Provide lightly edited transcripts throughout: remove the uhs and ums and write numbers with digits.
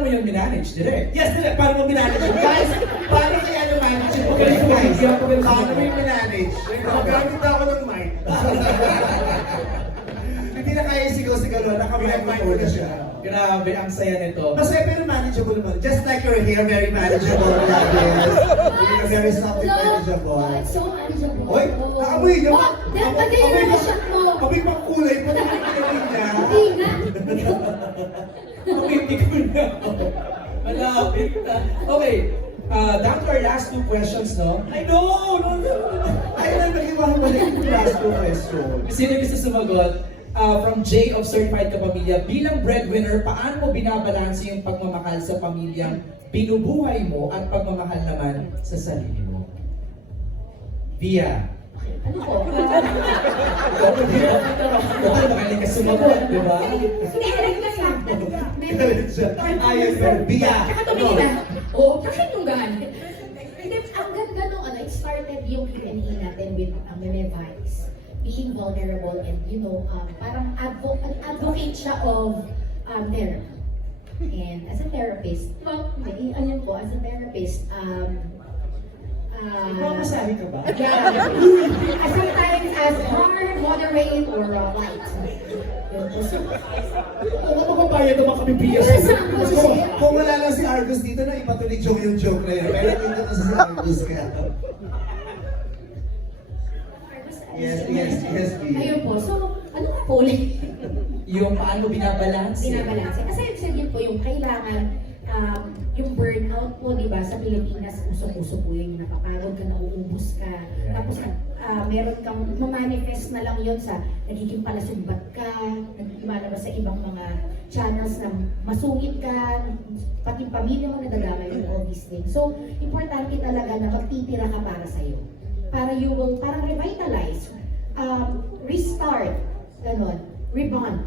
mo yung minanage, direct? Yes, direct. Paano mo minanage? Guys, paano kaya na-manage yun? Okay, Guys, okay. paano mo yung minanage? Nakagamit ako ng mic. Hindi na kaya sigaw-sigaw na, naka-microphone na siya. Grabe, ang saya nito. Masaya pero manageable naman. Just like your hair, very manageable. You're very soft and manageable. Oh, it's so manageable. Hoy, naamoy niyo. Oh, pati yung shot mo. Amoy pang kulay, pati yung kulay niya. Hindi nga. Okay, ko na. Malapit na. Okay, down to our last two questions, no? I know! Ay, nag-iwang-balik yung last two questions. Sino gusto sumagot? From Jay of Certified Kapamilya, bilang breadwinner, paano mo binabalanse yung pagmamahal sa pamilyang binubuhay mo at pagmamahal naman sa sarili mo? Via. Ano ko? Okay, magaling ka sumagot, di ba? Sinihalag ka sa Ayun, pero Bia. Tsaka tumingin na. Oo, bakit yung galit? Hindi, ang ganda nung ano, it started yung Q&A natin with Vice. Being vulnerable and, you know, parang advocate siya of therapy. And as a therapist, well, ano po, as a therapist, Masabi ka ba? yeah, sometimes as hard, moderate, or light. Yun po. So, Ano ba bayad naman kami Via? Kung wala lang si Argus dito, na ipatuloy yung joke na yun. Pero hindi na si Argus kaya. Yes, Bia. ayun po. So, ano nga po ulit? Yung paano mo binabalanse? Binabalanse. Kasi ibig sabihin po yung kailangan, yung burnout po, di ba, sa Pilipinas, usok-usok po yun, napapagod ka, nauubos ka. Yeah. Tapos, meron kang mamanifest na lang yun sa nagiging palasumbat ka, lumalabas sa ibang mga channels na masungit ka, pati pamilya mo nadadamay with all these things. So, importante talaga na magtitira ka para sa'yo. Para you will, parang revitalize, restart, ganon, rebond.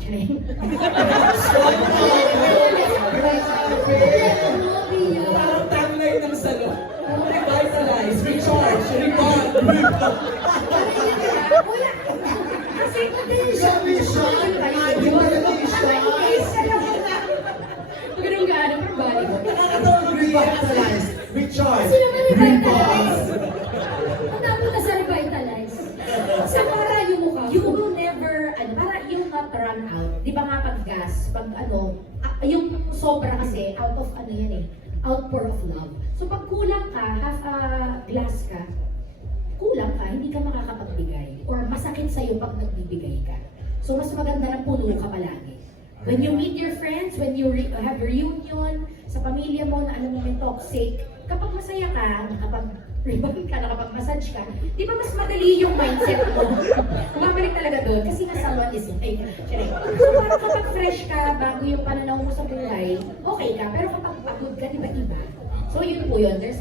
Parang tagline ng salon. Revitalize, recharge, rebound, rebound. Kasi attention. Ganun ka, ano, pero balik. Revitalize, recharge, Kasi naman rebound. revitalize. Ang napunta sa revitalize. Sa para yung mukha, you will never, ano, para yung not run out. Di ba nga pag gas, pag ano, yung sobra kasi, out of ano yan eh, outpour of love. So pag kulang ka, half a glass ka, kulang ka, hindi ka makakapagbigay. Or masakit sa'yo pag nagbibigay ka. So mas maganda na puno ka palagi. When you meet your friends, when you have reunion, sa pamilya mo na alam mo may toxic, kapag masaya ka, nakapag-rebound ka, nakapag-massage ka, di ba mas madali yung mindset mo? Bumabalik talaga doon, kasi nga someone is life. So parang kapag fresh ka, bago yung pananaw mo sa buhay, okay ka. Pero kapag pagod ka, di ba iba? So yun po yun, there's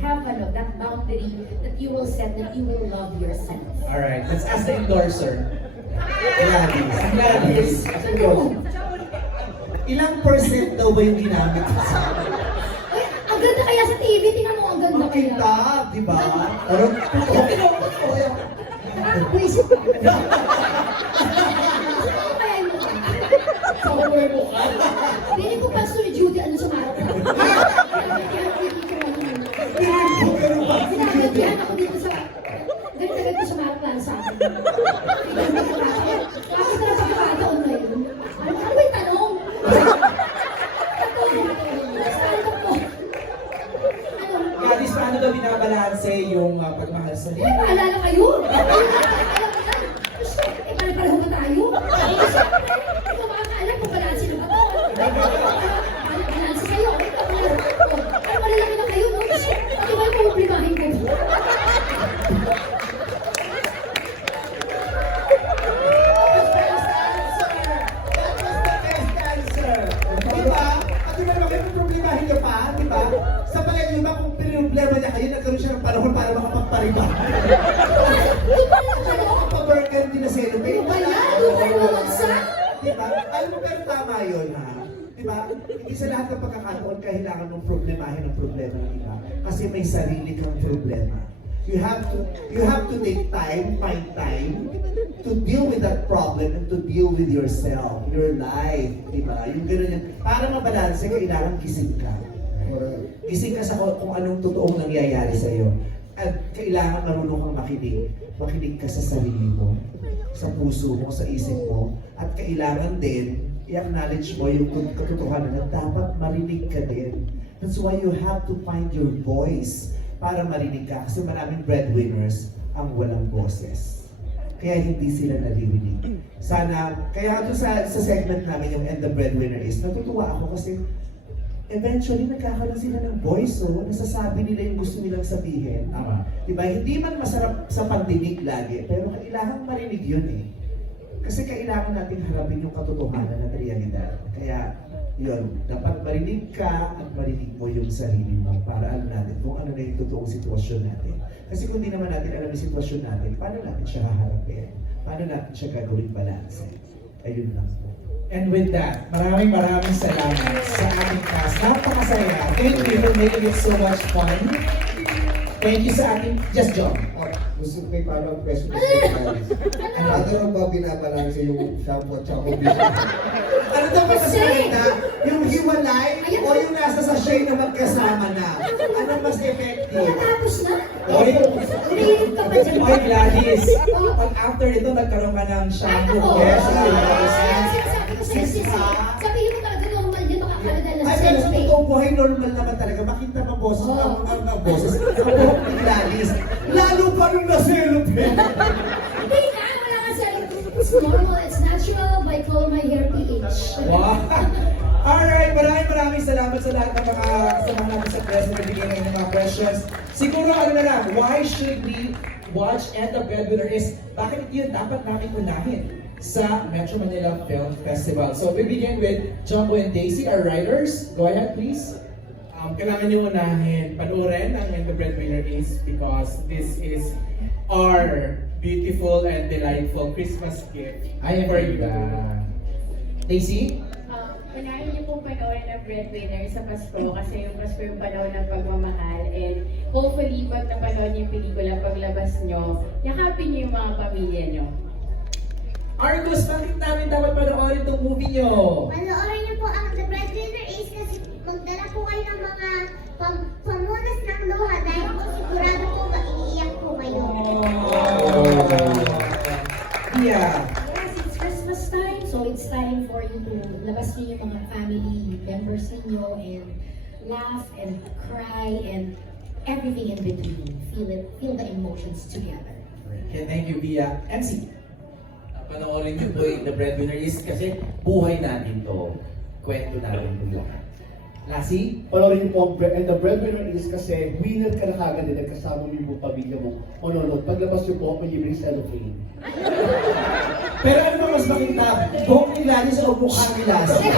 have that boundary that you will set, that you will love yourself. Alright, let's ask the endorser. Gladys. Gladys. Ilang percent daw ba yung ginamit ko sa Ay, ang ganda kaya sa TV, tingnan mo, ang ganda kaya. kita, di ba? Pero, Nakakapwisip ka. Ano kaya yung mukha? Sobrang mo ka. Piling ko pa sa duty, ano sa marap ka? Sinagatihan ako dito sa... Ganit-agad ko sa marap lang sa akin. Bakit na pagkakataon ngayon? Ano ba yung tanong? Gladys, paano daw binabalanse yung pagmahal sa Ay, sarili? maalala kayo? Alam mo na. Eh, pare-pareho ba tayo? Hindi ko makakaalam kung balansin na ba ito. Balansin kayo. Pero malalaki na kayo, no? Ito ba yung pumimahin ko? Diba? At diba naman kayo problemahin niyo pa, diba? Sa palagay niyo ba kung problema niya kayo, nagkaroon siya ng panahon para makapagpariba? Di ba na kayo? Makapag-burger din na selo. Ano ba yan? Di ba lumagsak? Diba? Alam mo, pero tama yun, ha? Diba? Hindi sa lahat ng pagkakataon kailangan mong problemahin ang problema ng iba. Kasi may sarili kang problema. You have to take time, find time to deal with that problem and to deal with yourself, your life, di ba? Yung gano'n yan. Para mabalanse, kailangan gising ka. Gising ka sa kung anong totoong nangyayari sa iyo. At kailangan marunong kang makinig. Makinig ka sa sarili mo, sa puso mo, sa isip mo. At kailangan din, i-acknowledge mo yung katotohanan na dapat marinig ka din. That's why you have to find your voice para marinig ka. Kasi maraming breadwinners ang walang boses. Kaya hindi sila naririnig. Sana, kaya doon sa segment namin yung And the Breadwinner is, natutuwa ako kasi eventually nagkakaroon sila ng voice, so nasasabi nila yung gusto nilang sabihin. Tama. Diba? Hindi man masarap sa pandinig lagi, pero kailangan marinig yun eh. Kasi kailangan natin harapin yung katotohanan at realidad. Kaya, yun, dapat marinig ka at marinig mo yung sarili mo para alam natin kung ano na yung totoong sitwasyon natin. Kasi kung di naman natin alam yung sitwasyon natin, paano natin siya haharapin? Paano natin siya gagawin balance? Ayun lang po. And with that, maraming salamat sa ating cast. Napakasaya. Thank you for making it so much fun. Thank you sa ating Just Jump. Gusto ko may parang question sa ano ba binabalanse yung shampoo at saka conditioner? Ano daw ba mas maganda? Yung hiwalay o yung nasa sachet na magkasama na? Ano mas effective? Matapos na. Oy, Umiinig ka pa dyan. Oy, Gladys. Pag after ito, nagkaroon ka ng shampoo. Oo. Yes, Sinasabi ko sa'yo, sis. Sabihin mo talaga normal yun, makakalaga lang Ay, sa pero sa space. totoong buhay, normal naman talaga. Makita mo boses, ang boses. Ang buhok ni Gladys. Lalo pa nung naselopin. Hindi na, wala nga sa It's normal, it's natural by Color My Hair PH. Wow! Alright, maraming salamat sa lahat ng mga kasama natin sa press na nagbigay ng mga questions. Siguro ano na lang, why should we watch And the Breadwinner is, bakit yun dapat namin unahin sa Metro Manila Film Festival? So we begin with Jumbo and Daisy, our writers. Go ahead, please. Kailangan nyo unahin, panoorin ang And the Breadwinner is because this is our beautiful and delightful Christmas gift I for agree you. Daisy? Unahin niyo pong panoorin ang Breadwinner sa Pasko kasi yung Pasko yung panahon ng pagmamahal and hopefully pag napanood niyo yung pelikula paglabas niyo, yakapin niyo yung mga pamilya niyo. Argus, bakit namin dapat panoorin itong movie nyo? Panoorin niyo po ang The Breadwinner is kasi magdala po kayo ng mga pamunas ng luha dahil po sigurado po maiiyak po kayo. Yeah. Yes, it's Christmas time, so it's time for you to labas niyo yung mga family members ninyo and laugh and cry and everything in between. Feel the emotions together. Okay, thank you, Bia. MC? Panoorin niyo po yung The Breadwinner is kasi buhay natin to. Kwento natin ito lahat. Lassie? Panoorin niyo po ang And the Breadwinner is kasi winner ka na kagad din kasama mo yung pamilya mo. Manonood. Paglabas niyo po, may libreng cellophane. Pero ano ba mas makita? Buhok ni Gladys o mukha ni Lassie?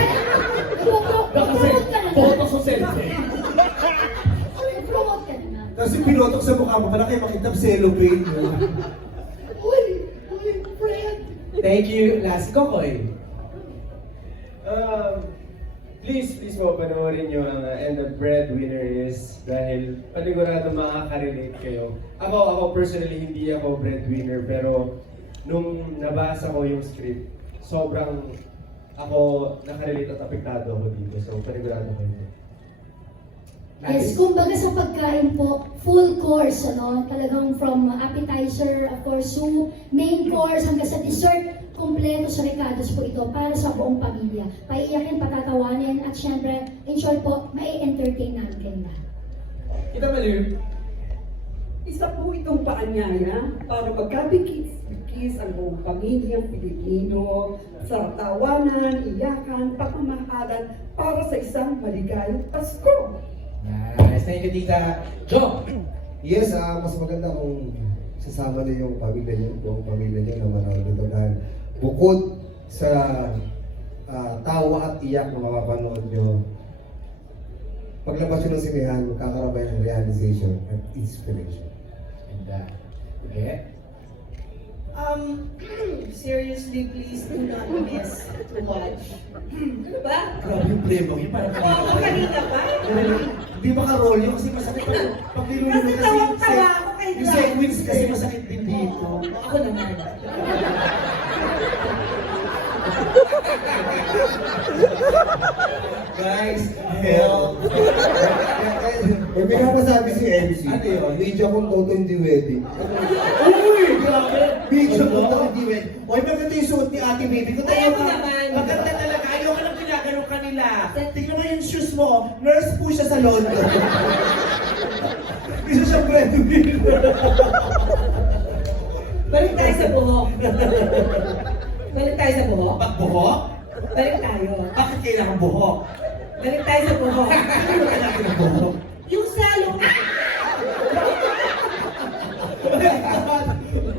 Kasi, photo sa cellophane. Promote ka na. Tapos yung pilotok sa mukha mo, pala kayo makita cellophane mo. Thank you, Lassie. Kokoy? Please po panoorin nyo ang And the Breadwinner is dahil panigurado makaka-relate kayo. Ako personally hindi ako breadwinner pero nung nabasa ko yung script, sobrang ako nakarelate at apektado ako dito. So panigurado ko yun. Yes, kumbaga sa pagkain po, full course, ano? Talagang from appetizer, of course, soup, main course, hanggang sa dessert, kompleto sa recados po ito para sa buong pamilya. Paiiyakin, patatawanin, at syempre, in short po, mai-entertain natin kayo lahat. Kita Maliw? Isa po itong paanyaya para magkabikis-bikis ang buong pamilyang Pilipino sa tawanan, iyakan, pagmamahalan para sa isang maligayang Pasko. Nice. Thank you, Tita. Jo? Yes, mas maganda kung sasama niyo yung pamilya niyo, buong pamilya niyo na manood nito dahil bukod sa tawa at iyak na mapapanood niyo, paglabas niyo ng sinehan, magkakarabay ng realization at inspiration. Ganda. Okay. Seriously, please do not miss to watch. Ano ba? Grabe yung premo yun, parang Oo, kanina pa. Hindi maka-roll yun kasi masakit pag nilulunod Kasi kasi tawang-tawa ako kay yung sequins kasi masakit din dito. Ako naman. Guys, help. May pinapasabi si MC. Ano yun? Media kung toto hindi wedding. Uy! Grabe! Video ko to, hindi wet. Uy, maganda yung suot ni Ate Baby ko. Ayaw mo naman. Maganda talaga. Ayaw ka lang ginagano kanila. Tingnan mo yung shoes mo. Nurse po siya sa London. Isa siyang breadwinner. Balik tayo sa buhok. Balik tayo sa buhok. Pagbuhok? Balik tayo. Bakit kailangan buhok? Balik tayo sa buhok. Ano kailangan ng buhok? Yung salong...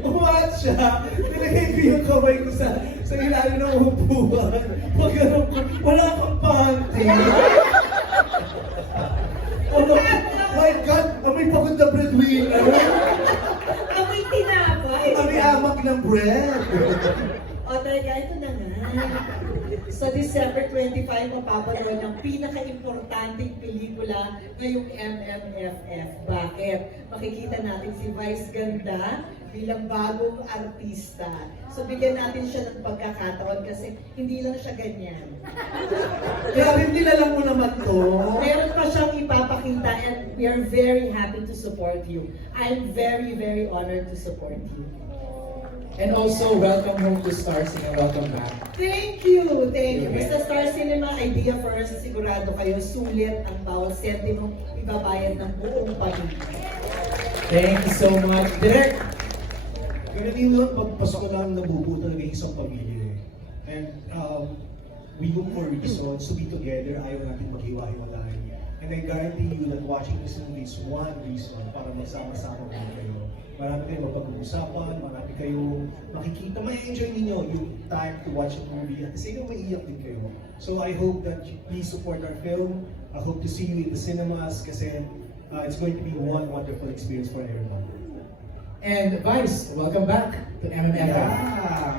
Umat siya. Nilagay ko yung kamay ko sa ilalim ng upuan. Pag ganun ko, wala kang panty. Oh my God! Amoy pagod na breadwinner. Amoy tinapay. Amoy amak ng bread. O talaga, ito na nga. Sa December 25, mapapanood ang pinaka-importanting pelikula ngayong MMFF. Bakit? Makikita natin si Vice Ganda bilang bagong artista. So bigyan natin siya ng pagkakataon kasi hindi lang siya ganyan. Grabe, nilalang mo naman to. Meron pa siyang ipapakita and we are very happy to support you. I'm very, very honored to support you. And also, welcome home to Star Cinema. Welcome back. Thank you! Thank you. Basta Star Cinema, idea first, sigurado kayo, sulit ang bawat sentimong ibabayad ng buong pamilya. Thank you so much. Direk, Karaniwan, pag Pasko lang nabubuo talaga yung isang pamilya. And we look for reasons to be together. Ayaw natin maghiwa-hiwalay. And I guarantee you that watching this movie is one reason para magsama-sama kayo. Marami kayong mapag-uusapan, marami kayong makikita, ma-enjoy ninyo yung time to watch a movie. At the same time, maiiyak din kayo. So I hope that you please support our film. I hope to see you in the cinemas kasi it's going to be one wonderful experience for everyone. and Vice, welcome back to MMFF. Yeah.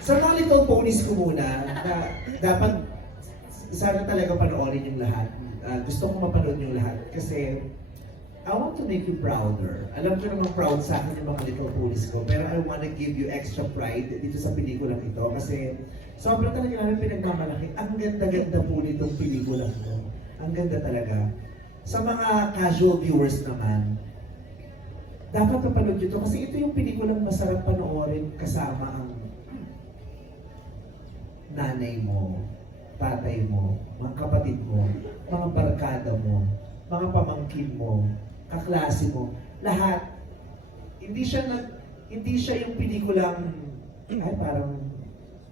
Sa mga Little Ponies ko muna, na dapat sana talaga panoorin yung lahat. Gusto ko mapanood yung lahat kasi I want to make you prouder. Alam ko namang proud sa akin yung mga Little Ponies ko, pero I want to give you extra pride dito sa pelikulang ito kasi sobrang talaga namin pinagmamalaki. Ang ganda-ganda po nitong pelikulang ito. Ang ganda talaga. Sa mga casual viewers naman, dapat mapanood nyo ito kasi ito yung pelikulang masarap panoorin kasama ang nanay mo, tatay mo, mga kapatid mo, mga barkada mo, mga pamangkin mo, kaklase mo, lahat. Hindi siya yung pelikulang ay parang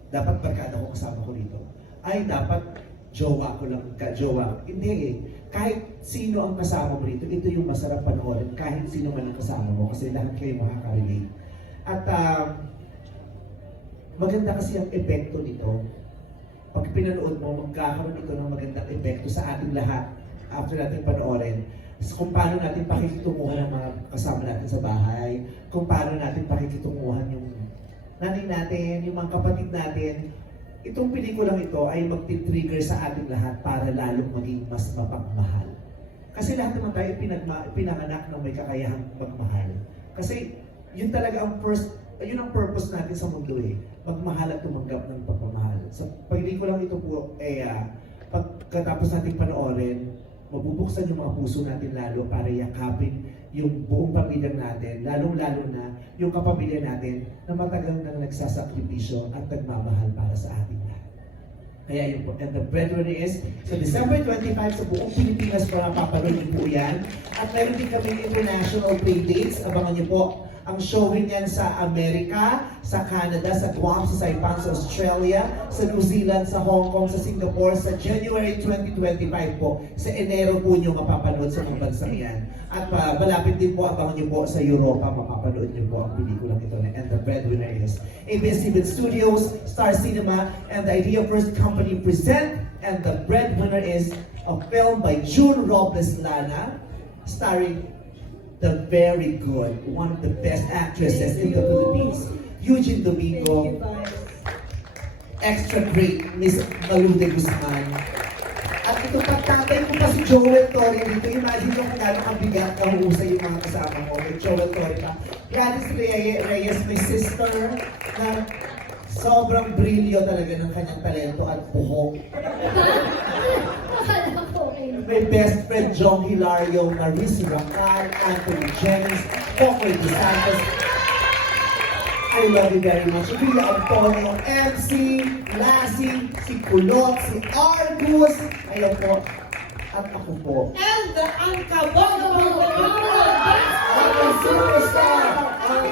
dapat barkada ko kasama ko dito. Ay dapat jowa ko lang, jowa. Hindi eh. Kahit sino ang kasama mo rito, ito yung masarap panoorin. Kahit sino man ang kasama mo kasi lahat kayo makaka-relate. At maganda kasi ang epekto nito. Pag pinanood mo, magkakaroon ito ng magandang epekto sa ating lahat after natin panoorin. Kung paano natin pakikitunguhan ang mga kasama natin sa bahay, kung paano natin pakikitunguhan yung nanay natin, yung mga kapatid natin. Itong pelikulang ito ay magti-trigger sa ating lahat para lalong maging mas mapagmahal. Kasi lahat naman tayo pinanganak ng may kakayahang magmahal. Kasi yun talaga ang yun ang purpose natin sa mundo eh. Magmahal at tumanggap ng pagmamahal. Sa pelikulang ito po, pagkatapos natin panoorin, mabubuksan yung mga puso natin lalo para yakapin yung buong pamilya natin, lalong-lalo na yung kapamilya natin na matagal nang nagsasakripisyo at nagmamahal para sa ating lahat. Kaya yun po. And the breadwinner is, so December 25 sa buong Pilipinas para mapapanood niyo po yan. At meron din kami international play dates. Abangan niyo po ang showing yan sa Amerika, sa Canada, sa Guam, sa Saipan, sa Australia, sa New Zealand, sa Hong Kong, sa Singapore, sa January 2025 po. Sa Enero po nyo mapapanood sa mga bansang yan. At malapit din po, abangan nyo po sa Europa, mapapanood nyo po ang pelikulang ito na And the Breadwinner is. ABS-CBN Studios, Star Cinema, and the Idea First Company present And the Breadwinner is a film by June Robles Lana, starring the very good, one of the best actresses in the Philippines, Eugene Domingo, extra great Miss Malude Guzman. At ito pagtatay ko pa si Joel Torre dito. Imagine mo kung gano'ng kabigat na huhusay yung mga kasama mo. May Joel Torre ka. Gladys Reyes, my sister, na sobrang brilyo talaga ng kanyang talento at buhok. Akala ko okay. My best friend, John Hilario, Maris Racal, Anthony Jennings, Pocoy De Santos. I love you very much. Villa Antonio, MC, Lassie, si Kulot, si Argus, ayun po, at ako po. And ang kabog Ang superstar, ang